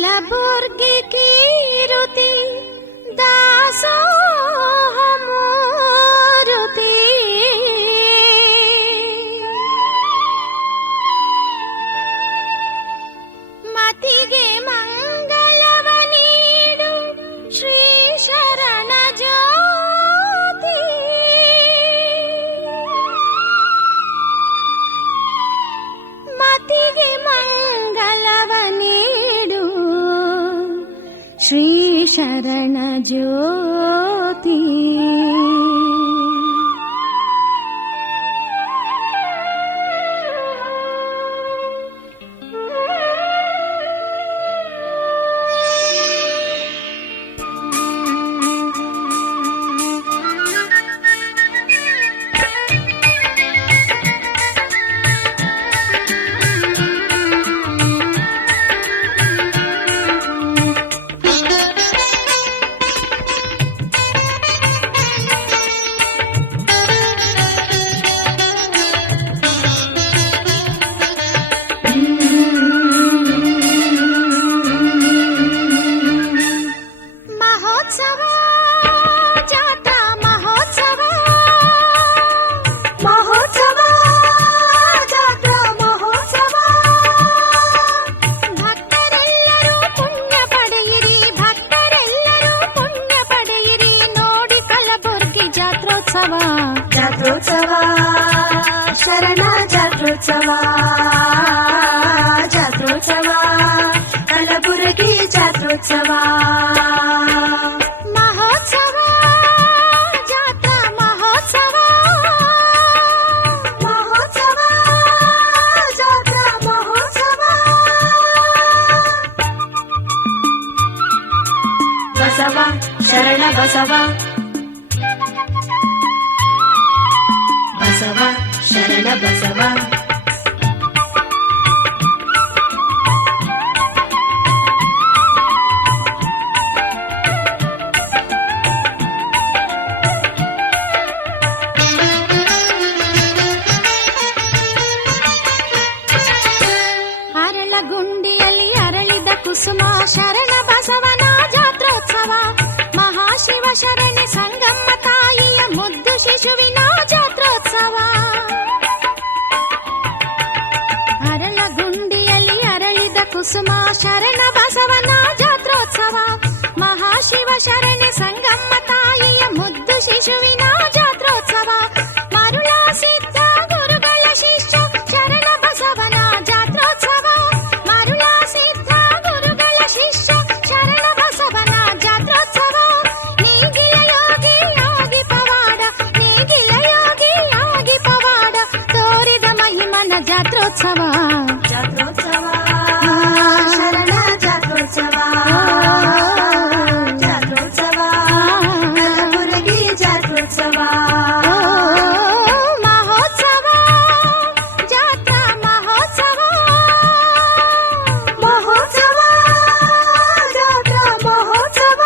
ಕಲಬುರ್ಗಿ ಕೀರುತಿ ದಾಸೋಹ ಮೂರುತಿ ಮತಿಗೆ ಮಂಗಳವ ನೀಡು ಶ್ರೀ ಶರಣ ಜ್ಯೋತಿ ಮತಿಗೆ ಮಂಗಳವ ನೀಡು ಶ್ರೀ ಶರಣ ಜ್ಯೋತಿ ಜಾತ್ರೋತ್ಸವ ಶರಣ ಜಾತ್ರೋತ್ಸವ ಜಾತ್ರೋತ್ಸವ ಕಲಬುರಗಿ ಜಾತ್ರೋತ್ಸವ ಮಹೋತ್ಸವ ಜಾತ್ರಾ ಮಹೋತ್ಸವ ಮಹೋತ್ಸವ ಜಾತ್ರಾ ಮಹೋತ್ಸವ ಬಸವ ಶರಣ ಬಸವ ಬಸವ ಶರಣ ಬಸವ ಅರಳಗುಂಡಿಯಲ್ಲಿ ಅರಳಿದ ಕುಸುಮ ಶರಣ ಬಸವನ ಜಾತ್ರೋತ್ಸವ ಮಹಾಶಿವ ಶರಣೆ ಸಂಗಮ್ಮ ತಾಯಿಯ ಮುದ್ದು ಶಿಶುವಿನ ಜಾತ್ರೋತ್ಸವ ಅರಳಗುಂಡಿಯಲ್ಲಿ ಅರಳಿದ ಕುಸುಮ ಶರಣ ಬಸವನ ಜಾತ್ರೋತ್ಸವ ಮಹಾಶಿವ ಶರಣೆ ಸಂಗಮ್ಮ ತಾಯಿಯ ಮುದ್ದು ಶಿಶುವಿನ ಜಾತ್ರೋತ್ಸವ ಮರುಳ ಸಿದ್ಧ ಗುರುಗಳ ಶಿಷ್ಯ ಶರಣ ಬಸವನ ಜಾತ್ರೋತ್ಸವ ಮರುಳ ಸಿದ್ಧ ಗುರುಗಳ ಶಿಷ್ಯ ಶರಣ ಬಸವನ ಜಾತ್ರೋತ್ಸವ ನೀಗಿಲ ಯೋಗಿ ಯೋಗಿ ಪವಾಡ ನೀಗಿಲ ಯೋಗಿ ಯೋಗಿ ಪವಾಡ ತೋರಿದ ಮಹಿಮನ ಜಾತ್ರೋತ್ಸವ ಜಾತ್ರೋತ್ಸವ ಶರಣ ಜಾತ್ರೋತ್ಸವ ಜಾತ್ರೋತ್ಸವ ಕಲಬುರಗಿ ಜಾತ್ರೋತ್ಸವ ಮಹೋತ್ಸವ ಜಾತ್ರಾ ಮಹೋತ್ಸವ ಮಹೋತ್ಸವ ಜಾತ್ರಾ ಮಹೋತ್ಸವ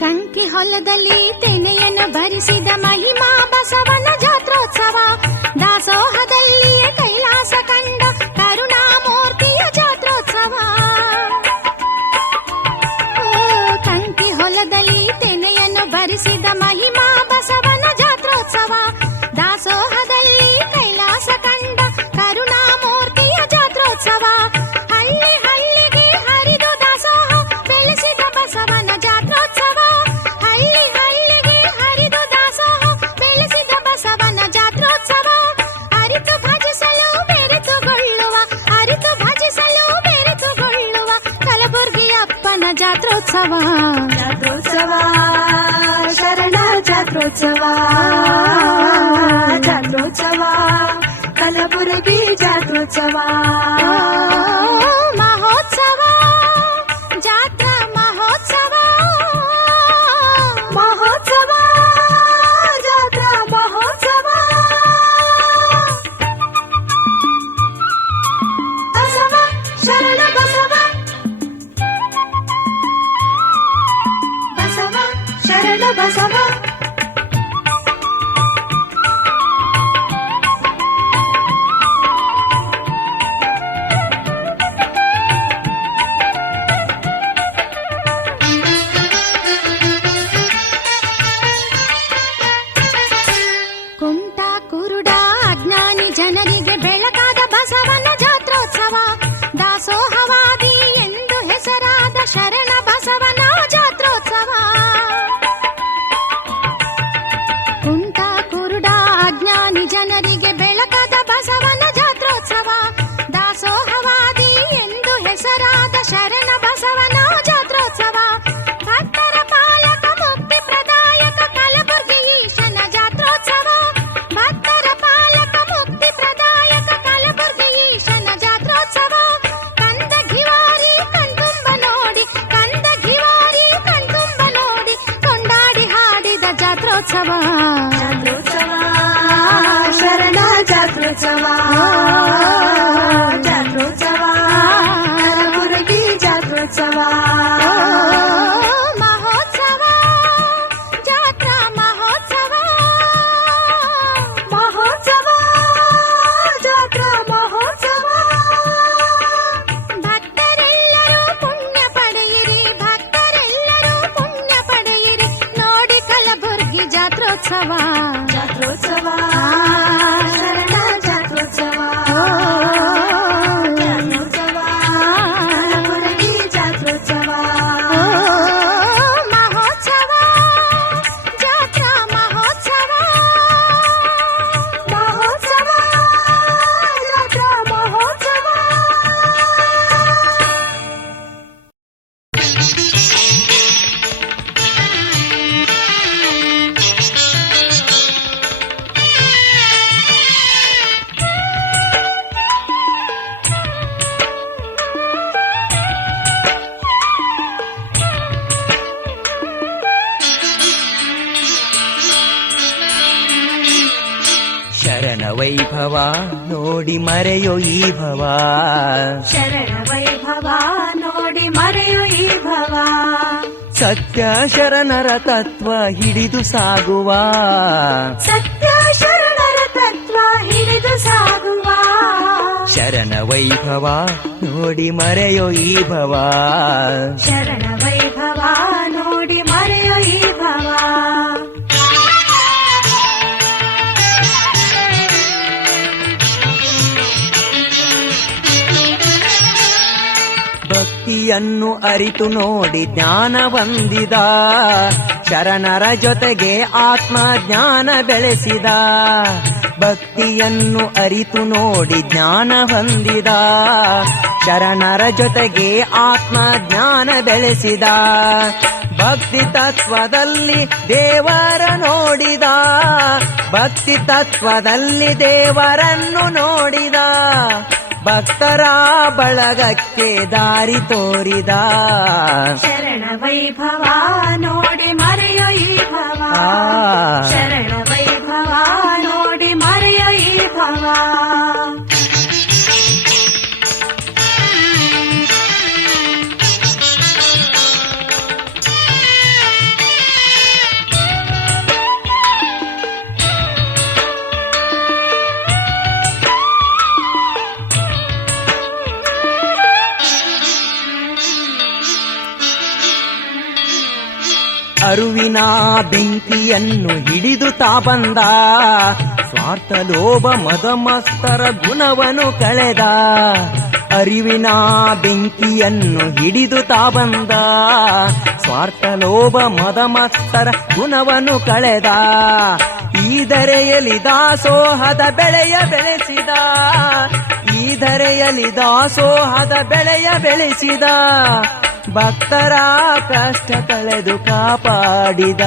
ಕಂಕಿ ಹೊಲದಲ್ಲಿ ತೆನೆಯನ್ನು ಭರಿಸಿದ ಮಹಿಮಾ ಬಸವನ ಜಾತ್ರೋತ್ಸವ ದಾಸೋಹದಲ್ಲಿಯೇ ಕೈಲಾಸ ಕಂಡ ಕರುಣಾಮೂರ್ತಿಯ ಜಾತ್ರೋತ್ಸವ ಕಂಕಿ ಹೊಲದಲ್ಲಿ ತೆನೆಯನ್ನು ಭರಿಸಿದ ಮಹಿಮಾ ಬಸವನ ಜಾತ್ರೋತ್ಸವ ದಾಸೋಹದಲ್ಲಿ ಕೈಲಾಸ ಕಂಡ ಕರುಣಾಮೂರ್ತಿಯ ಜಾತ್ರೋತ್ಸವ ಹಳ್ಳಿ ಹಳ್ಳಿಗೆ ಹರಿದು ದಾಸೋಹ ಬೆಳೆಸಿದ ಬಸವನ ಜಾತ್ರೋತ್ಸವ ಹಳ್ಳಿ ಹಳ್ಳಿಗೆ ಹರಿದು ದಾಸೋಹ ಬೆಳೆಸಿದ ಬಸವನ ಜಾತ್ರೋತ್ಸವ ಅರಿತು ಭಜಿಸಲು ಬೆರೆತುಗೊಳ್ಳುವ ಅರಿತು ಭಜಿಸಲು ಬೆರೆತುಗೊಳ್ಳುವ ಕಲಬುರ್ಗಿ ಅಪ್ಪನ ಜಾತ್ರೋತ್ಸವ ಜಾತ್ರೋತ್ಸವ ಶರಣ ಜಾತ್ರೋತ್ಸವ ಜಾತ್ರೋತ್ಸವ ಕಲಬುರಗಿ ಜಾತ್ರೋತ್ಸವ ಮಹೋತ್ಸವ ವೈಭವ ನೋಡಿ ಮರೆಯೋ ಈ ಭವ. ಶರಣ ವೈಭವ ನೋಡಿ ಮರೆಯೋ ಈ ಭವ. ಸತ್ಯ ಶರಣರ ತತ್ವ ಹಿಡಿದು ಸಾಗುವ. ಸತ್ಯ ಶರಣರ ತತ್ವ ಹಿಡಿದು ಸಾಗುವ. ಶರಣ ವೈಭವ ನೋಡಿ ಮರೆಯೋ ಈ ಭವ. ಶರಣ ವೈಭವ ನೋಡಿ ಮರೆಯೋ ಈ ಭವ. ಭಕ್ತಿಯನ್ನು ಅರಿತು ನೋಡಿ ಜ್ಞಾನ ಹೊಂದಿದ. ಶರಣರ ಜೊತೆಗೆ ಆತ್ಮ ಜ್ಞಾನ ಬೆಳೆಸಿದ. ಭಕ್ತಿಯನ್ನು ಅರಿತು ನೋಡಿ ಜ್ಞಾನ ಹೊಂದಿದ. ಶರಣರ ಜೊತೆಗೆ ಆತ್ಮ ಜ್ಞಾನ ಬೆಳೆಸಿದ. ಭಕ್ತಿ ತತ್ವದಲ್ಲಿ ದೇವರ ನೋಡಿದ. ಭಕ್ತಿ ತತ್ವದಲ್ಲಿ ದೇವರನ್ನು ನೋಡಿದ. ಭಕ್ತರ ಬಳಗಕ್ಕೆ ದಾರಿ ತೋರಿದ. ಶರಣ ವೈಭವ ನೋಡಿ ಮರೆಯೋ ಈ ಭವ. ಶರಣ ವೈಭವ ನೋಡಿ ಮರೆಯೋ ಈ ಭವ. ಅರುವಿನ ಬೆಂಕಿಯನ್ನು ಹಿಡಿದು ತಾ ಬಂದ. ಸ್ವಾರ್ಥ ಲೋಭ ಮದ ಮಸ್ತರ ಗುಣವನ್ನು ಕಳೆದ. ಅರಿವಿನ ಬೆಂಕಿಯನ್ನು ಹಿಡಿದು ತಾ ಬಂದ. ಸ್ವಾರ್ಥ ಲೋಭ ಮದ ಮಸ್ತರ ಗುಣವನ್ನು ಕಳೆದ. ಈ ಧರೆಯಲ್ಲಿ ದಾಸೋಹದ ಬೆಳೆಯ ಬೆಳೆಸಿದ. ಈ ಧರೆಯಲ್ಲಿ ದಾಸೋಹದ ಬೆಳೆಯ ಬೆಳೆಸಿದ. ಭಕ್ತರ ಕಷ್ಟ ಕಳೆದು ಕಾಪಾಡಿದ.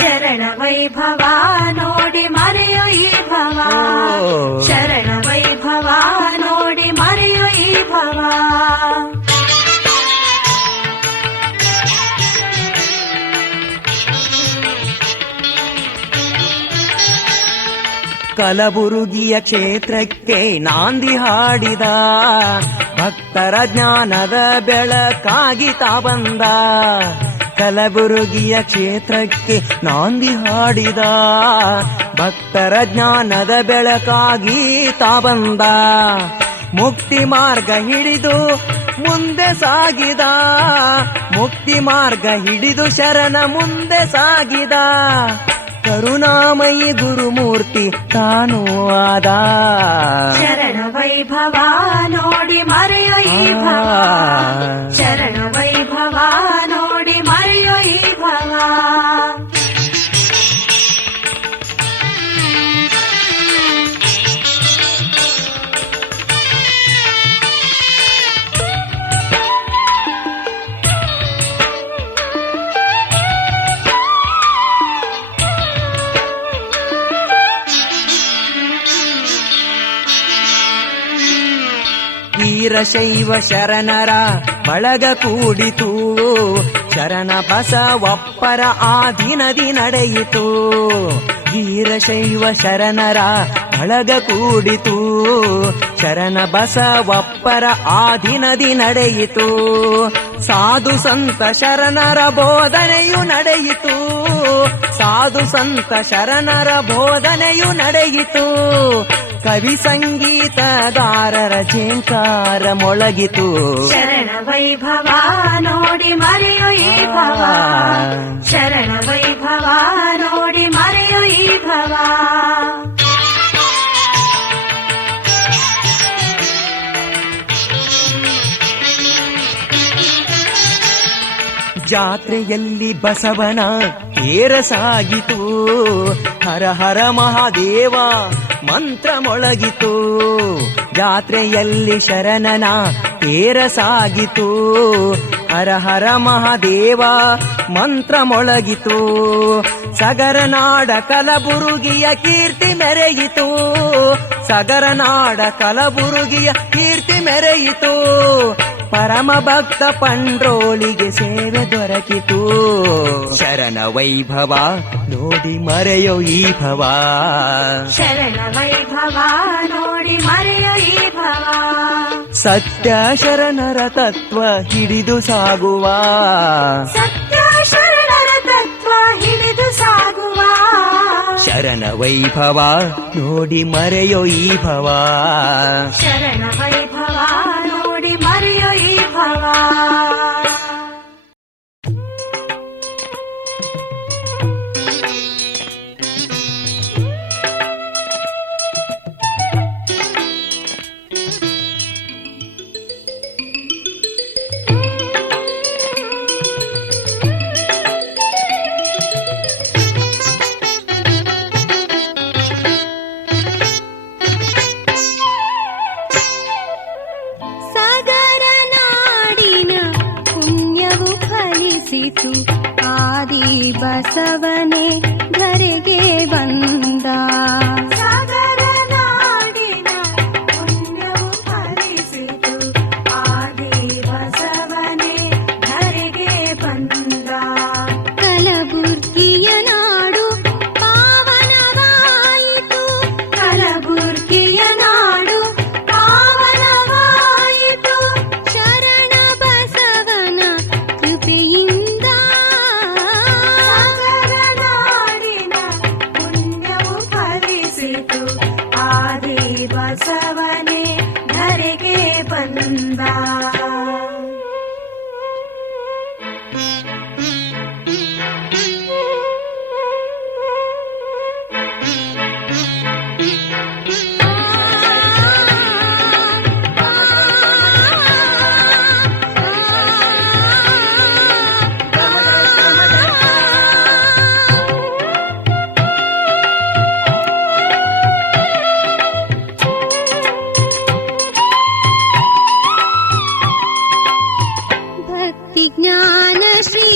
ಶರಣ ವೈಭವ ನೋಡಿ ಮರೆಯೋ ಈ ಭವ. ಶರಣ ವೈಭವ ನೋಡಿ ಮರೆಯೋ ಈ ಭವ. ಕಲಬುರಗಿಯ ಕ್ಷೇತ್ರಕ್ಕೆ ನಾಂದಿ ಹಾಡಿದ. ಭಕ್ತರ ಜ್ಞಾನದ ಬೆಳಕಾಗಿ ತಾ ಬಂದ. ಕಲಬುರಗಿಯ ಕ್ಷೇತ್ರಕ್ಕೆ ನಾಂದಿ ಹಾಡಿದ. ಭಕ್ತರ ಜ್ಞಾನದ ಬೆಳಕಾಗಿ ತಾ ಬಂದ. ಮುಕ್ತಿ ಮಾರ್ಗ ಹಿಡಿದು ಮುಂದೆ ಸಾಗಿದ. ಮುಕ್ತಿ ಮಾರ್ಗ ಹಿಡಿದು ಶರಣ ಮುಂದೆ ಸಾಗಿದ. ಕರುಣಾಮಯಿ ಗುರುಮೂರ್ತಿ ತಾನೂ ಆದ. ಶರಣ ವೈಭವ ನೋಡಿ ಮರೆಯೋ ಈ ಭವ. ಶರಣ ವೈಭವ ನೋಡಿ ಮರೆಯೋ ಈ ಭವ. ವೀರಶೈವ ಶರಣರ ಬಳಗ ಕೂಡಿತು. ಶರಣ ಬಸವಪ್ಪರ ಆದಿನದಿ ನಡೆಯಿತು. ವೀರಶೈವ ಶರಣರ ಬಳಗ ಕೂಡಿತು. ಶರಣ ಬಸವಪ್ಪರ ಆದಿನದಿ ನಡೆಯಿತು. ಸಾಧು ಸಂತ ಶರಣರ ಬೋಧನೆಯು ನಡೆಯಿತು. ಸಾಧು ಸಂತ ಶರಣರ ಬೋಧನೆಯು ನಡೆಯಿತು. ಕವಿ ಸಂಗೀತಗಾರರ ಝೇಂಕಾರ ಮೊಳಗಿತು. ಶರಣ ವೈಭವ ನೋಡಿ ಮರೆಯೋ ಈ ಭವ. ಶರಣ ವೈಭವ ನೋಡಿ ಮರೆಯೋ ಈ ಭವ. ಜಾತ್ರೆಯಲ್ಲಿ ಬಸವನ ತೇರ ಸಾಗಿತು. ಹರ ಹರ ಮಹಾದೇವ ಮಂತ್ರ ಮೊಳಗಿತು. ಜಾತ್ರೆಯಲ್ಲಿ ಶರಣನ ತೇರ ಸಾಗಿತು. ಹರ ಹರ ಮಹಾದೇವ ಮಂತ್ರ ಮೊಳಗಿತು. ಸಗರನಾಡ ಕಲಬುರುಗಿಯ ಕೀರ್ತಿ ಮೆರೆಯಿತು. ಸಗರನಾಡ ಕಲಬುರುಗಿಯ ಕೀರ್ತಿ ಮೆರೆಯಿತು. ಪರಮ ಭಕ್ತ ಪಂಡ್ರೋಳಿಗೆ ಸೇವೆ ದೊರಕಿತು. ಶರಣ ವೈಭವ ನೋಡಿ ಮರೆಯೋ ಈ ಭವ. ಶರಣ ವೈಭವ ವೈಭವ ನೋಡಿ ಮರೆಯೋ ಈ ಭವ. ಸತ್ಯ ಶರಣರ ತತ್ವ ಹಿಡಿದು ಸಾಗುವ, ಸತ್ಯ ಶರಣರ ತತ್ವ ಹಿಡಿದು ಸಾಗುವ. ಶರಣ ವೈಭವ ನೋಡಿ ಮರೆಯೋ ಈ ಭವ. ಶರಣ ವೈಭವ ನೋಡಿ ಮರೆಯೋ ಈ ಭವ. ಸಾಗರ ನಾಡಿನ ಪುಣ್ಯವು ಫಲಿಸಿತು, ಆದಿ ಬಸವನೇ ಧರೆಗೆ ಬಂದ. ಸಾಗರ ನಾಡಿನ ಪುಣ್ಯವು ಫಲಿಸಿತು, ಆದಿ ಬಸವನೇ ಧರೆಗೆ ಬಂದ. ಕಲಬುರ್ಗಿಯ ನಾಡು ಪಾವನವಾಯಿತು, ಕಲಬುರ್ಗಿಯ ನಾಡು ಪಾವನವಾಯಿತು, ಶರಣ ಬಸವನ ಕೃಪೆಯಿಂದ. ಸಾಗರ ನಾಡಿನ ಪುಣ್ಯವು ಫಲಿಸಿತು, ಆದಿ ಬಸವನೇ ಧರೆಗೆ ಬಂದ. ಭಕ್ತಿ ಜ್ಞಾನ ಶ್ರೀ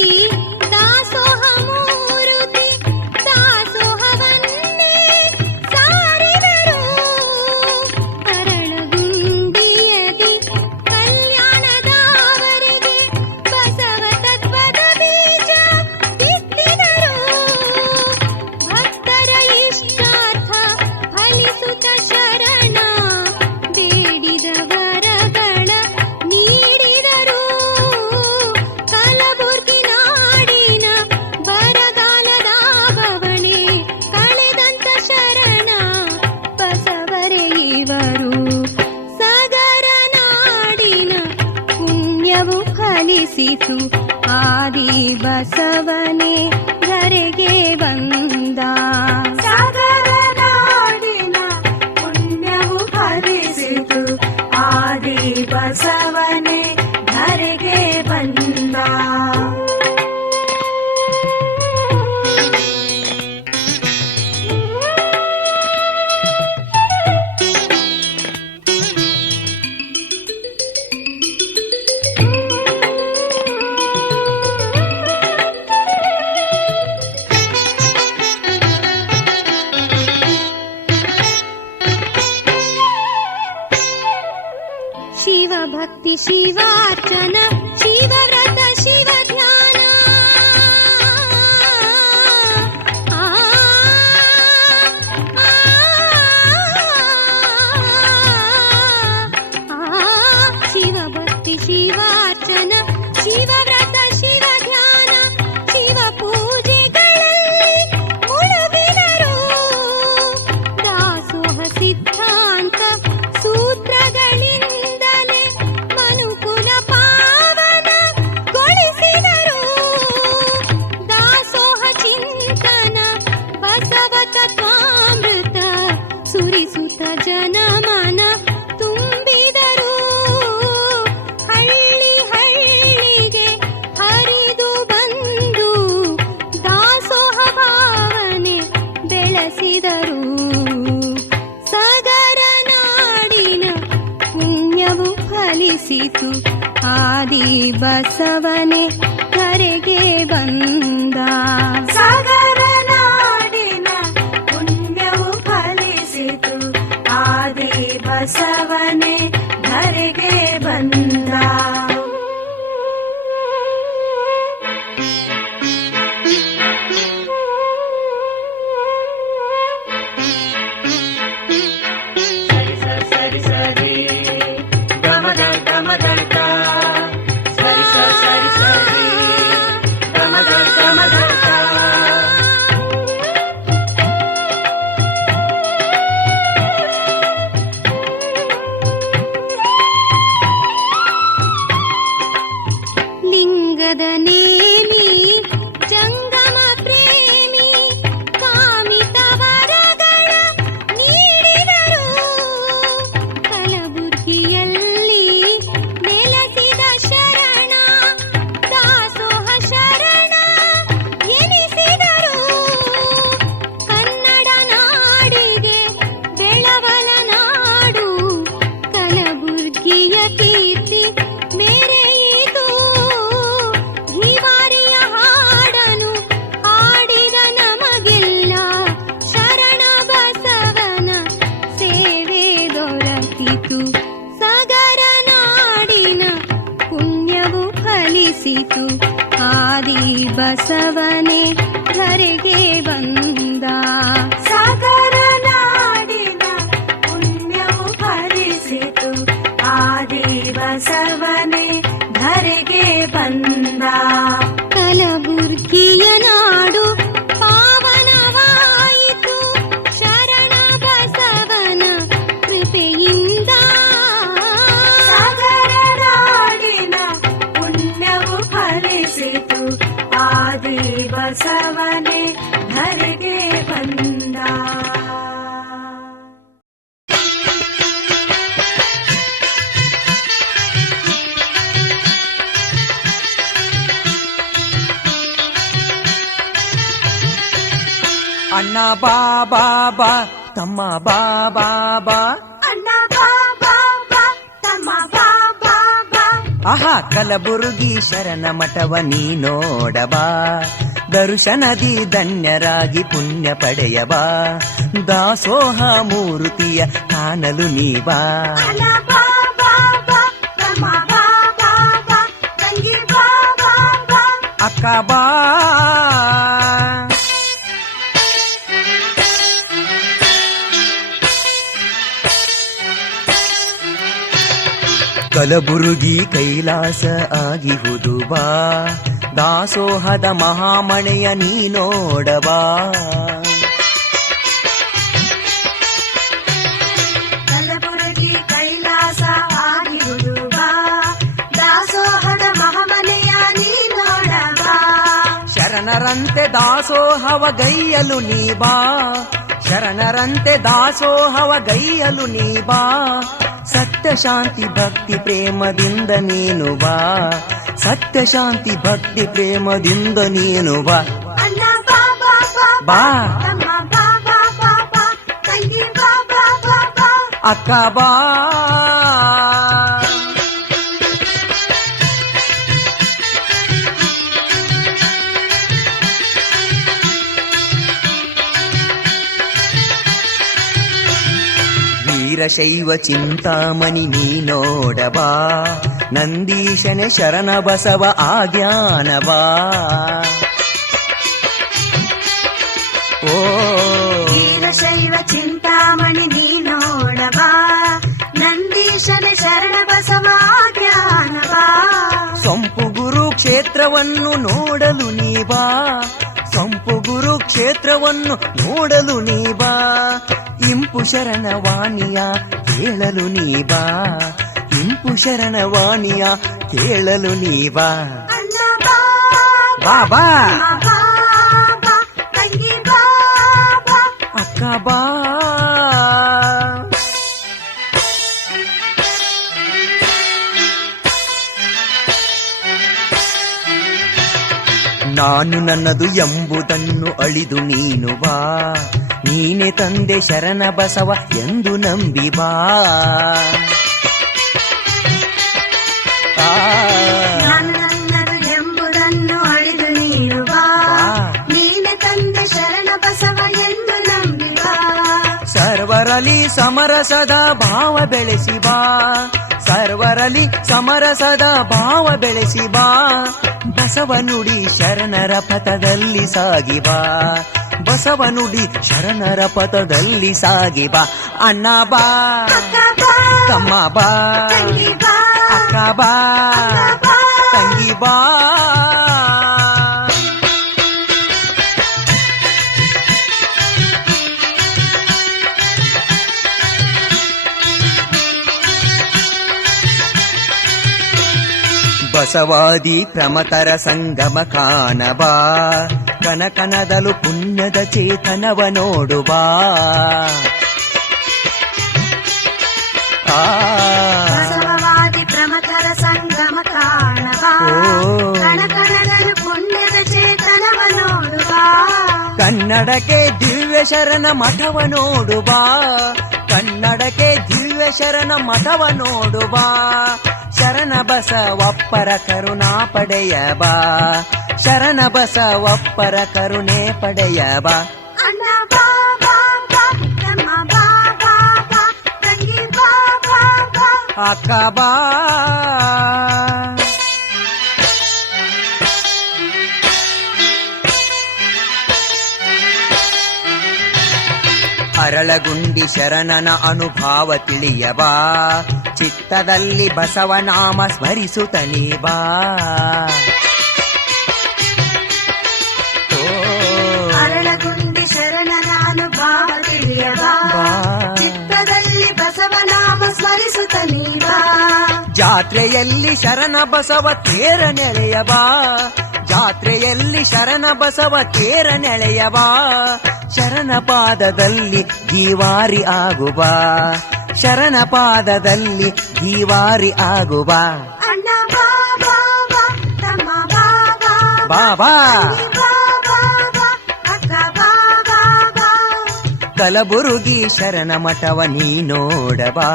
ದಾಸೋಹ ಮೂರುತಿ ದಾಸೋಹವನ್ನೇ ಸಾರಿದರು. ಅರಳಗುಂಡಿಯದಿ ಕಲ್ಯಾಣದವರೆಗೆ ಬಸವ ತತ್ವದ ಬೀಜ ಬಿತ್ತಿದರು. ಭಕ್ತರ ಇಷ್ಟಾರ್ಥ ಫಲಿಸುತ್ತ ಶರಣ ಬೇಡಿದ ವರಗಳ ನೀಡಿದರು. ಕಲಬುರ್ಗಿ ನಾಡಿನ ಬರಗಾಲದ ಬವಣೆ ಕಳೆದಂತ ಶರಣ ಬಸವರೇ ಇವರು. ಸಾಗರ ನಾಡಿನ ಪುಣ್ಯವು ಫಲಿಸಿತು, ಆದಿ ಬಸವನೇ ಧರೆಗೆ ಬಂದ. ಸಾಗರ ನಾಡಿನ ಪುಣ್ಯವು ಫಲಿಸಿತು, ಆದಿ ಬಸವನೇ ಧರೆಗೆ ಬಂದ. ಶಿವ ಭಕ್ತಿ ಶಿವಾರ್ಚನ ಶಿವವ್ರತ ಶಿವ ಧ್ಯಾನ. ಆ, ಆ, ಶಿವ ಭಕ್ತಿ ಶಿವಾರ್ಚನ ಶಿವವ್ರತ ಶಿವ ಧ್ಯಾನ. ಶಿವ ಪೂಜೆಗಳಲ್ಲಿ ಮುಳುಗಿದರು. ದಾಸೋಹ ಸಿದ್ಧಾಂತ ಸೂತ್ರಗಳಿಂದಲೇ ಮನುಕುಲ ಪಾವನಗೊಳಿಸಿದರು. ದಾಸೋಹ ಚಿಂತನ ಬಸವ ತತ್ವಾಮೃತ ಸುರಿಸುತ್ತ ಜನಮನ ತುಂಬಿದರು. ಹಳ್ಳಿ ಹಳ್ಳಿಗೆ ಹರಿದು ಬಂದು ದಾಸೋಹ ಭಾವನೆ ಬೆಳೆಸಿದರು. ಸಾಗರ ನಾಡಿನ ಪುಣ್ಯವು ಫಲಿಸಿತು, ಆದಿ ಬಸವನೇ ಧರೆಗೆ ಬಂದ. ಸಾಗರ ನಾಡಿನ ಪುಣ್ಯವು ಫಲಿಸಿತು, ಆದಿ ಬಸವನೇ ಧರೆಗೆ ಬಂದ. ಫಲಿಸಿತು ಆದಿ ಬಸವನೇ ಧರೆಗೆ ಬಂದ. ಸಾಗರ ನಾಡಿನ ಪುಣ್ಯವು ಫಲಿಸಿತು ಆದಿ ಬಸವನೇ ಧರೆಗೆ ಬಂದ. ಕಲಬುರ್ಗಿಯ ನಾಡು ಪಾವನವಾಯಿತು ಶರಣ ಬಸವನ ಕೃಪೆಯಿಂದ. ಸಾಗರ ನಾಡಿನ ಪುಣ್ಯವು ಫಲಿಸಿತು ಆದಿ ಬಸವನೇ ಧರೆಗೆ ಬಂದ. ಅಣ್ಣ ಬಾ ಬಾ ಬಾ ತಮ್ಮ ಬಾ ಬಾ ಬಾ. ಅಣ್ಣ ಬಾ ಬಾ ಬಾ ತಮ್ಮ ಬಾ ಬಾ ಬಾ. ಆಹಾ ಕಲಬುರ್ಗಿ ಶರಣ ಮಠವ ನೀ ನೋಡಬಾ, ದರ್ಶನದಿ ಧನ್ಯರಾಗಿ ಪುಣ್ಯ ಪಡೆಯಬಾ, ದಾಸೋಹ ಮೂರ್ತಿಯ ಕಾಣಲು ನೀ ಬಾ. ಅಣ್ಣ ಬಾ ಬಾ ಬಾ ತಮ್ಮ ಬಾ ಬಾ ಬಾ. ತಂಗಿ ಬಾ ಬಾ ಬಾ. ಅಕ್ಕ ಬಾ. ಕಲಬುರುಗಿ ಕೈಲಾಸ ಆಗಿಹುದು ಬಾ, ದಾಸೋಹದ ಮಹಾಮಣೆಯ ನೀ ನೋಡಬಾ. ಕಲಬುರಗಿ ಕೈಲಾಸ ಆಗಿರುವುದು ಬಾ, ದಾಸೋಹದ ಮಹಾಮನೆಯ ನೀ ನೋಡಬಾ. ಶರಣರಂತೆ ದಾಸೋಹವ ಗೈಯಲು ನೀ ಬಾ, ಶರಣರಂತೆ ದಾಸೋಹವ ಗೈಯಲು ನೀ ಬಾ. ಸತ್ಯ ಶಾಂತಿ ಭಕ್ತಿ ಪ್ರೇಮದಿಂದ ನೀನು ಬಾ, ಸತ್ಯ ಶಾಂತಿ ಭಕ್ತಿ ಪ್ರೇಮದಿಂದ ನೀನು ಬಾ. ಅಣ್ಣ ಬಾ ಬಾ ಬಾ ಬಾ. ತಮ್ಮ ಬಾ ಬಾ ಬಾ ಬಾ. ತಂಗಿ ಬಾ ಬಾ ಬಾ ಬಾ. ಅಕ್ಕ ಬಾ. ವೀರಶೈವ ಚಿಂತಾಮಣಿ ನೀ ನೋಡಬಾ, ನಂದೀಶನೆ ಶರಣ ಬಸವ ಆಜ್ಞಾನಬಾ. ಓ ವೀರಶೈವ ಚಿಂತಾಮಣಿ ನೀ ನೋಡಬಾ, ನಂದೀಶನ ಶರಣ ಬಸವ ಜ್ಞಾನಬಾ. ಸೊಂಪು ಗುರು ಕ್ಷೇತ್ರವನ್ನು ನೋಡಲು ನೀ ಬಾ, ಸೊಂಪು ಗುರು ಕ್ಷೇತ್ರವನ್ನು ನೋಡಲು ನೀ ಬಾ. ಇಂಪು ಶರಣ ವಾಣಿಯ ಕೇಳಲು ನೀ ಬಾ, ಇಂಪು ಶರಣ ವಾಣಿಯ ಕೇಳಲು ನೀ ಬಾ. ಅಣ್ಣ ಬಾ ಬಾ ಬಾ. ತಮ್ಮ ಬಾ ಬಾ. ತಂಗಿ ಬಾ ಬಾ. ಅಕ್ಕ ಬಾ. ನಾನು ನನ್ನದು ಎಂಬುದನ್ನು ಅಳಿದು ನೀನು ಬಾ, ನೀನೆ ತಂದೆ ಶರಣ ಬಸವ ಎಂದು ನಂಬಿ ಬಾ. ನಾನು ನನ್ನದು ಎಂಬುದನ್ನು ಅಳಿದು ನೀನು ಬಾ, ನೀನೆ ತಂದೆ ಶರಣ ಬಸವ ಎಂದು ನಂಬಿ ಬಾ. ಸರ್ವರಲ್ಲಿ ಸಮರಸದ ಭಾವ ಬೆಳೆಸಿ ಬಾ, ಸರ್ವರಲ್ಲಿ ಸಮರಸದ ಭಾವ ಬೆಳೆಸಿ ಬಾ. ಬಸವ ನುಡಿ ಶರಣರ ಪಥದಲ್ಲಿ ಸಾಗಿ ಬಾ, ಬಸವ ನುಡಿ ಶರಣರ ಪಥದಲ್ಲಿ ಸಾಗಿ ಬಾ. ಅಣ್ಣ ಬಾ ಅಕ್ಕ ಬಾ. ತಮ್ಮ ಬಾ, ತಂಗಿ ಬಾ. ಅಕ್ಕ ಬಾ, ಅಕ್ಕ ಬಾ. ತಂಗಿ ಬಾ. ಬಸವಾದಿ ಪ್ರಮತರ ಸಂಗಮ ಕಾಣಬಾ, ಕನಕನದಲು ಪುಣ್ಯದ ಚೇತನವ ನೋಡುಬಾ. ಬಸವವಾದಿ ಪ್ರಮಥರ ಸಂಗಮ ಕಾಣಬಾ, ಕಣಕಣಗಳು ಪುಣ್ಯದ ಚೇತನವ ನೋಡುಬಾ. ಕನ್ನಡಕ್ಕೆ ದಿವ್ಯ ಶರಣ ಮಠವ ನೋಡುಬಾ, ಕನ್ನಡಕ್ಕೆ ದಿವ್ಯ ಶರಣ ಮಠವ ನೋಡುಬಾ. ಶರಣ ಬಸವಪ್ಪರ ಕರುಣಾ ಪಡೆಯಬಾ, ಶರಣ ಬಸವಪ್ಪರ ಕರುಣೆ ಪಡೆಯಬಾ. ಅಣ್ಣ ಬಾ ಬಾ ಬಾ. ತಮ್ಮ ಬಾ ಬಾ ಬಾ. ತಂಗಿ ಬಾ ಬಾ ಬಾ. ಅಕ್ಕ ಬಾ. ಅರಳಗುಂಡಿ ಶರಣನ ಅನುಭಾವ ತಿಳಿಯಬಾ, ಚಿತ್ತದಲ್ಲಿ ಬಸವನಾಮ ಸ್ಮರಿಸುತ್ತನೇ ಬಾ. ಅರಳಗುಂಡಿ ಶರಣನ ಅನುಭಾವ ತಿಳಿಯಬಾ, ಚಿತ್ತದಲ್ಲಿ ಬಸವನಾಮ ಸ್ಮರಿಸುತ್ತಲೇ ಬಾ. ಜಾತ್ರೆಯಲ್ಲಿ ಶರಣ ಬಸವ ತೇರ ನೆಳೆಯಬಾ, ಜಾತ್ರೆಯಲ್ಲಿ ಶರಣ ಬಸವ ತೇರ ನೆಳೆಯಬಾ. ಶರಣ ಪಾದದಲ್ಲಿ ಜೀವಾರಿ ಆಗುಬಾ, ಶರಣ ಪಾದದಲ್ಲಿ ಜೀವಾರಿ ಆಗುಬಾ. ಅಣ್ಣ ಬಾ ಬಾ ಬಾ, ತಮ್ಮ ಬಾ ಬಾ ಬಾಬಾ ಬಾ ಬಾ ಬಾ, ಅಕ್ಕ ಬಾ ಬಾ ಬಾ. ಕಲಬುರುಗಿ ಶರಣ ಮಠವ ನೀ ನೋಡಬಾ,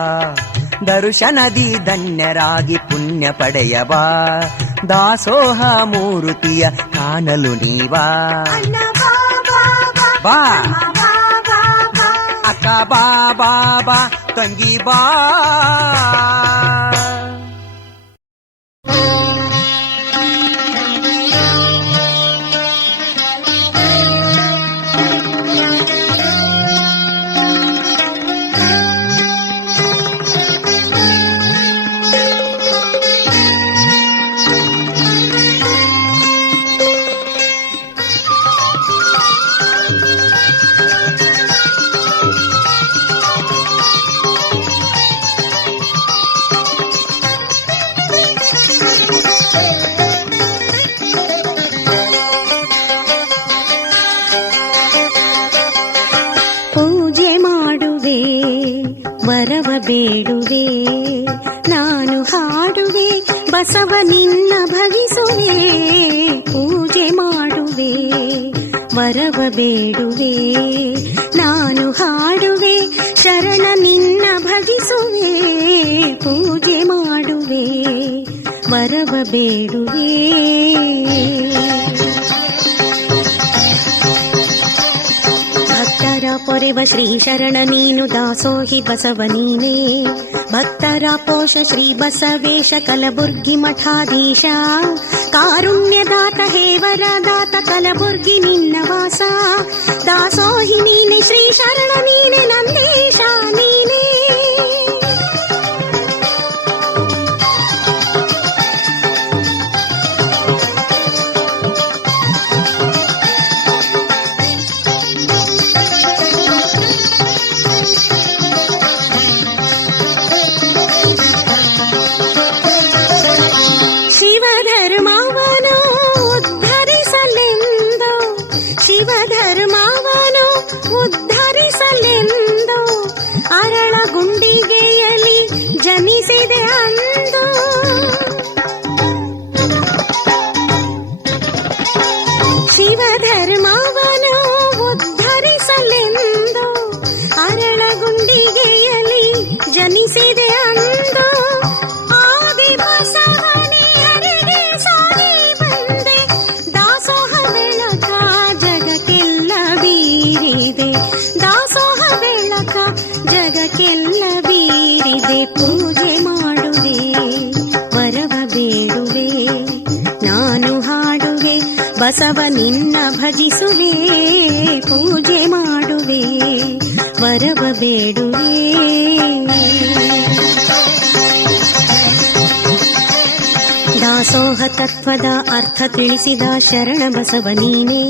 ದರ್ಶನದಿ ಧನ್ಯರಾಗಿ ಪುಣ್ಯ ಪಡೆಯಬಾ. ದಾಸೋಹ ಮೂರುತಿಯ ಕಾಣಲು ನೀವಾ. ಅಣ್ಣ ಬಾ ಬಾ ಬಾ, ಬಾ ತಮ್ಮ ಬಾ ಬಾ ಬಾ. ಅಕ್ಕ ಬಾ ಬಾ ಬಾ, ತಂಗಿ ಬಾ. ಪೂಜೆ ಮಾಡುವೆ ವರವ ಬೇಡುವೆ, ನಾನು ಹಾಡುವೆ ಬಸವ ನಿನ್ನ ಭಜಿಸುವೆ. ಪೂಜೆ ಮಾಡುವೆ ವರವ ಬೇಡುವೆ, ನಾನು ಹಾಡುವೆ ಶರಣ ನಿನ್ನ ಭಜಿಸುವೆ. ಪೂಜೆ ಮಾಡುವೆ ವರವ ಬೇಡುವೆ. ಭಕ್ತರ ಪೊರೆವ ಶ್ರೀ ಶರಣ ನೀನು, ದಾಸೋಹಿ ಬಸವ ನೀನೇ. ಭಕ್ತರ ಪೋಷ ಶ್ರೀ ಬಸವೇಶ ಕಲಬುರ್ಗಿ ಮಠಾಧೀಶ. ಕಾರುಣ್ಯದಾತ ಹೇ ವರದಾತ ಕಲಬುರ್ಗಿ ನಿನ್ನ ವಾಸ. ದಾಸೋಹಿ ನೀನೆ ಶ್ರೀ ಶರಣ ನೀನೆ, ನಂದೀಶ ನೀನೇ. ಶಿವಧರ್ಮವನು ಉದ್ಧರಿಸಲೆಂದು, ಶಿವಧರ್ಮವನು ಉದ್ಧರಿಸಲೆಂದು ಅರಳಗುಂಡಿಗೆಯಲ್ಲಿ ಜನಿಸಿದೆ ಅಂದು. ಶಿವಧರ್ಮವನು ಉದ್ಧರಿಸಲೆಂದು ಅರಳಗುಂಡಿಗೆಯಲ್ಲಿ ಜನಿಸಿದೆ ಅಂದು. ಆದಿ ಬಸವನೇ ಹರಿಗೆ ಸಾಗಿ ಬಂದೆ, ದಾಸೋಹ ಬೆಳಕ ಜಗಕ್ಕೆಲ್ಲ ಬೀರಿದೆ. ದಾಸೋಹ ಬೆಳಕ ಜಗಕ್ಕೆಲ್ಲ ಬೀರಿದೆ. ಪೂಜೆ ಮಾಡುವೆ ವರವ ಬೇಡುವೆ, ನಾನು ಹಾಡುವೆ ಬಸವ ನಿನ್ನ ಭಜಿಸುವೆ. ಪೂಜೆ ಮಾಡುವೆ ವರವ ಬೇಡುವೆ. ದಾಸೋಹ ತತ್ವದ ಅರ್ಥ ತಿಳಿಸಿದ ಶರಣ ಬಸವ ನೀನೇ.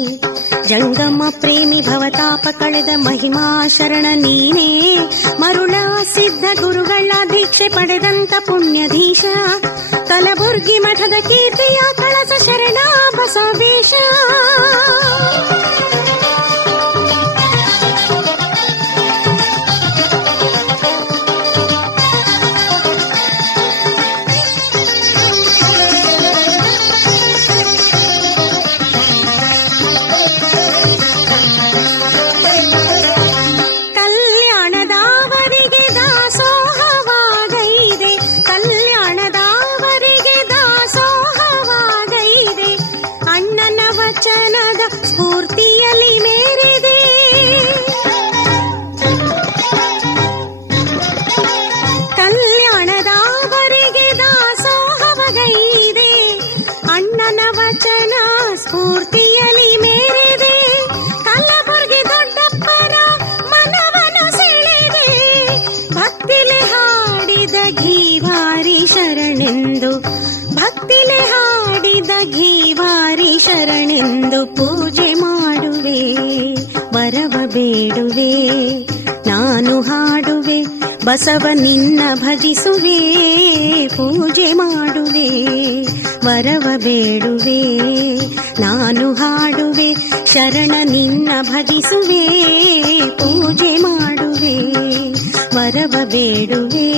ಜಂಗಮ ಪ್ರೇಮಿ ಭವತಾಪ ಕಳೆದ ಮಹಿಮಾ ಶರಣ ನೀನೇ. ಮರುಳ ಸಿದ್ಧ ಗುರುಗಳ ದೀಕ್ಷೆ ಪಡೆದಂತ ಪುಣ್ಯಧೀಶ. ಕಲಬುರ್ಗಿ ಮಠದ ಕೀರ್ತಿಯ ಕಳಸ ಶರಣ ಬಸವೇಶ. ಕಲ್ಯಾಣದವರಿಗೆ ದಾಸೋಹವಾಗೈದೆ, ಕಲ್ಯಾಣದವರಿಗೆ ದಾಸೋಹವಾಗೈದೆ. ಶರಣೆಂದು ಭಕ್ತಿಲೆ ಹಾಡಿದ ಘೀವಾರಿ ಶರಣೆಂದು ಪೂಜೆ ಮಾಡುವೆ, ವರವ ಬೇಡುವೆ. ನಾನು ಹಾಡುವೆ ಬಸವ ನಿನ್ನ ಭಜಿಸುವೆ, ಪೂಜೆ ಮಾಡುವೆ ವರವ ಬೇಡುವೆ. ನಾನು ಹಾಡುವೆ ಶರಣ ನಿನ್ನ ಭಜಿಸುವೆ, ಪೂಜೆ ಮಾಡುವೆ ವರವ ಬೇಡುವೆ.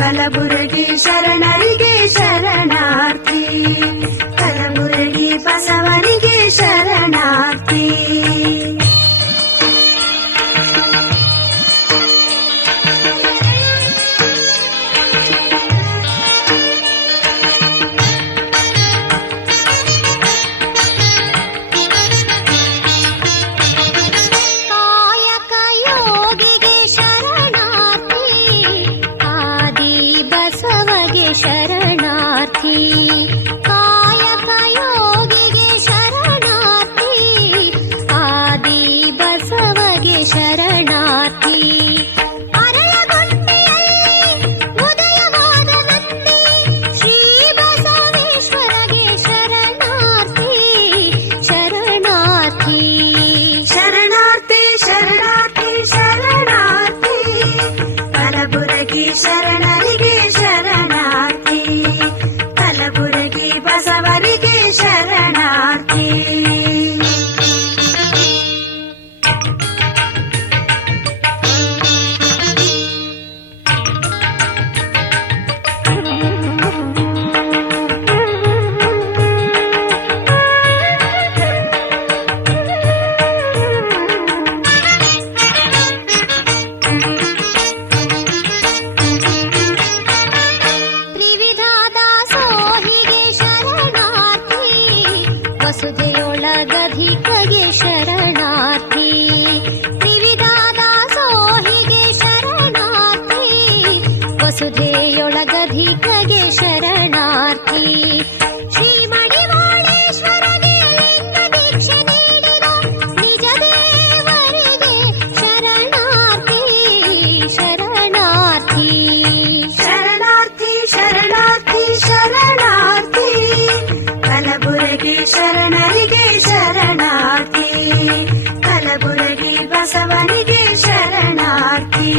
ಕಲಬುರಗಿ ಶರಣರಿಗೆ ಶರಣಾರ್ಥಿ, ಕಲಬುರಗಿ ಬಸವನಿಗೆ ಶರಣಾರ್ಥಿ. ಶರಣಾರ್ಥಿ ಕಾಯಕ ಯೋಗಿಗೆ ಶರಣಾರ್ಥಿ, ಆದಿ ಬಸವಗೆ ಶರಣಾರ್ಥಿ. ಅರಳಗೊಂಡೆಯಲ್ಲಿ ಉದಯವಾದ ನಂದಿ ಶ್ರೀ ಬಸವೇಶ್ವರಗೆ ಶರಣಾರ್ಥಿ, ಶರಣಾರ್ಥಿ ಶರಣಾರ್ಥಿ ಶರಣಾರ್ಥಿ ಶರಣಾರ್ಥಿ, ಕಲಬುರಗಿ ಶರಣರಿಗೆ ಶರಣಾರ್ಥಿ, ಕಲಬುರಗಿ ಬಸವರಿಗೆ ಶರಣಾರ್ಥಿ. ವಸುಧೆಯೊಳಗಧಿಕಗೆ ಶರಣಾರ್ಥಿ, ತ್ರಿವಿಧ ದಾಸೋಹಿಗೆ ಶರಣಾರ್ಥಿ, ವಸುಧೆಯೊಳಗಧಿಕಗೆ ಶರಣಾರ್ಥಿ. ಶ್ರೀ ಮಡಿವಾಳೇಶ್ವರಗೆ ಲಿಂಗ ದೀಕ್ಷೆ ನೀಡಿದ ನಿಜ ದೇವರಿಗೆ ಶರಣಾರ್ಥಿ, ಶರಣಾರ್ಥಿ ಶರಣಾರ್ಥಿ ಶರಣಾರ್ಥಿ ಶರಣಾರ್ಥಿ, ಕಲಬುರಗಿ ಶರಣರಿಗೆ ಶರಣಾರ್ಥಿ, ಕಲಬುರಗಿ ಬಸವನಿಗೆ ಶರಣಾರ್ಥಿ.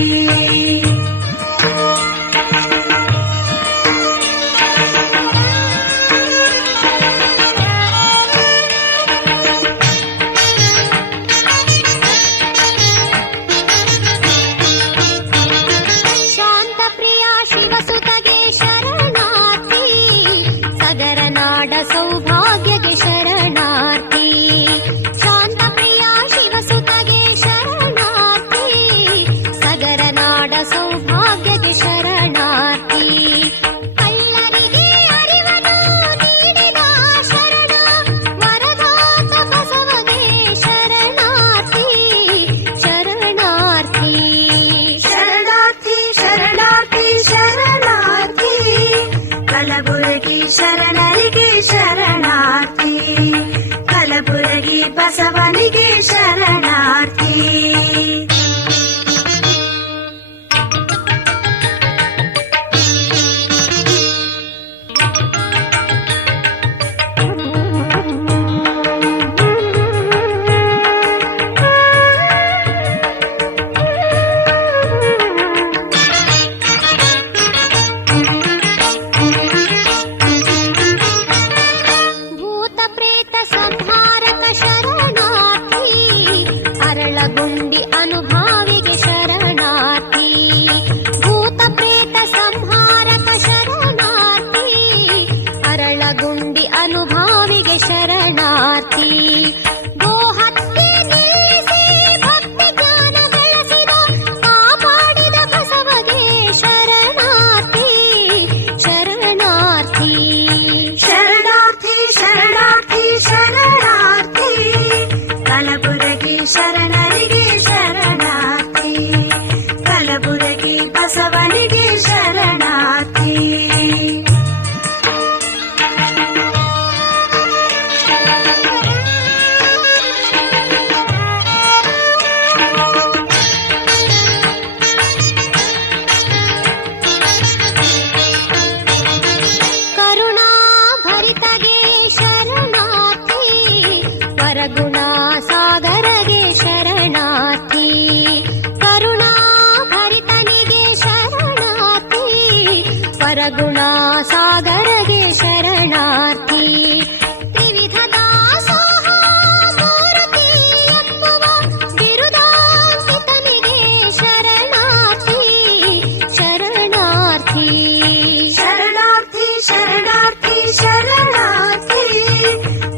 ವರಗುಣ ಸಾಗರಗೆ ಶರಣಾರ್ಥಿ. ತ್ರಿವಿಧ ದಾಸೋಹ ಮೂರ್ತಿ ಎಂಬುವ ಬಿರುದಾಂಕಿತನಿಗೆ ಶರಣಾರ್ಥಿ ಶರಣಾರ್ಥಿ. ಶರಣಾರ್ಥಿ ಶರಣಾರ್ಥಿ ಶರಣಾರ್ಥಿ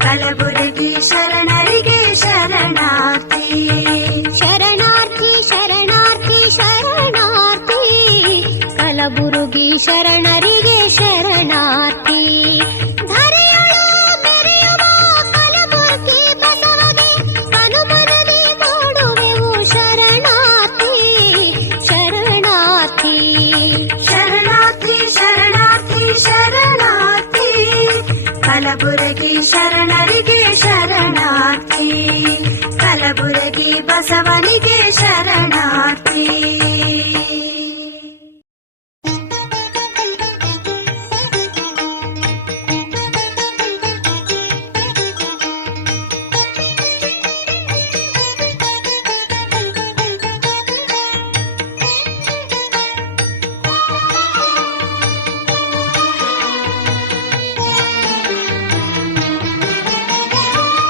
ಕಲಬುರಗಿ ಶರಣರಿಗೆ ಶರಣಾರ್ಥಿ. ಶರಣಾರ್ಥಿ ಶರಣಾರ್ಥಿ ಶರಣಾರ್ಥಿ ಕಲಬುರಗಿ ಶರಣರಿಗೆ ಶರಣಾರ್ಥಿ. ಧರೆಯೊಳು ಮೆರೆಯುವ ಕಲಬುರ್ಗಿ ಬಸವಗೆ ಹನುಮನದಿ ನೋಡುವೆವು ಶರಣಾರ್ಥಿ ಶರಣಾರ್ಥಿ. ಶರಣಾರ್ಥಿ ಶರಣಾರ್ಥಿ ಶರಣಾರ್ಥಿ ಕಲಬುರಗಿ ಶರಣರಿಗೆ ಶರಣಾರ್ಥಿ. ಕಲಬುರಗಿ ಬಸವನಿಗೆ ಶರಣಾರ್ಥಿ.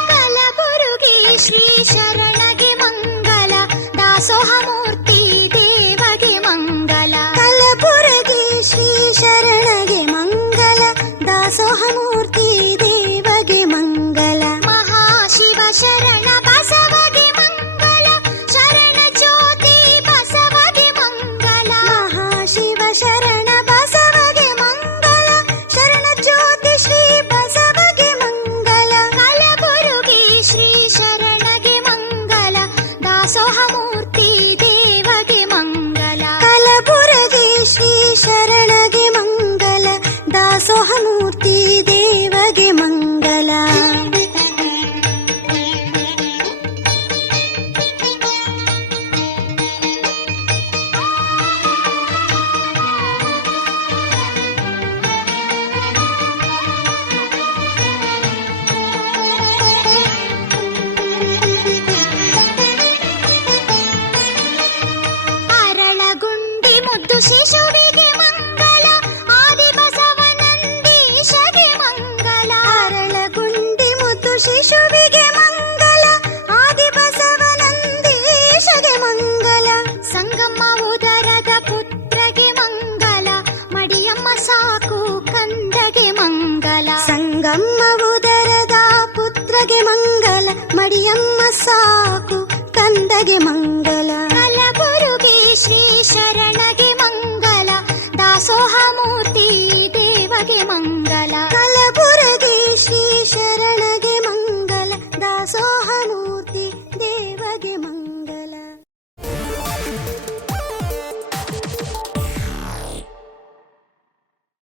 ಕಲಬುರಗಿ ಶ್ರೀ ಶರಣಗೆ ಮಂಗಲ ದಾಸೋಹ ಮೂರ್ತಿ ದೇವಗೆ ಮಂಗಲ. ಕಲಬುರಗಿ ಶ್ರೀ ಶರಣಗೆ ಮಂಗಲ ದಾಸೋಹ ಮೂರ್ತಿ ದೇವಗೆ ಮಂಗಲ. ಮಹಾಶಿವ ಶರಣ ಬಸವಗೆ ಮಂಗಲ ಶರಣ ಜ್ಯೋತಿ ಬಸವಗೆ ಮಂಗಲ. ಮಹಾಶಿವ ಶರಣ ಬಸವಗೆ ಮಂಗಲ ಶರಣ ಜ್ಯೋತಿ ಶ್ರೀ ಬಸವಗೆ ಮಂಗಲ. ಕಲಬುರಗಿ ಶ್ರೀ ಶರಣಗೆ ಮಂಗಲ ದಾಸೋಹ ಮೂರ್ತಿ ದೇವಗೆ ಮಂಗಲ. ಕಲಬುರಗಿ ಶ್ರೀ ಶರಣಗೆ ಮಂಗಲ ದಾಸೋಹ ಮೂರ್ತಿ ದೇವಗೆ ಮಂಗಲ. ಅರಳಗುಂಡಿ ಮುದ್ದು ಶಿಶುವಿಗೆ ಮಂಗಲ ಆದಿ ಬಸವನಂದೀಶಗೆ ಮಂಗಲ. ಅರಳಗುಂಡಿ ಮುದ್ದು ಶಿಶುವಿಗೆ ಮಂಗಲ ಆದಿ ಬಸವನಂದೀಶಗೆ ಮಂಗಲ. ಸಂಗಮ್ಮ ಉದರದ ಪುತ್ರಗೆ ಮಂಗಲ ಮಡಿಯಮ್ಮ ಸಾಕು ಕಂದಗೆ ಮಂಗಲ. ಸಂಗಮ್ಮ ಉದರದ ಪುತ್ರಗೆ ಮಂಗಲ ಮಡಿಯಮ್ಮ ಸಾಕು ಕಂದಗೆ ಮಂಗಲ. ಕಲಬುರಗಿ ಶ್ರೀ ಶರಣಗೆ ಮಂಗಲ ದಾಸೋಹ ಮೂರ್ತಿ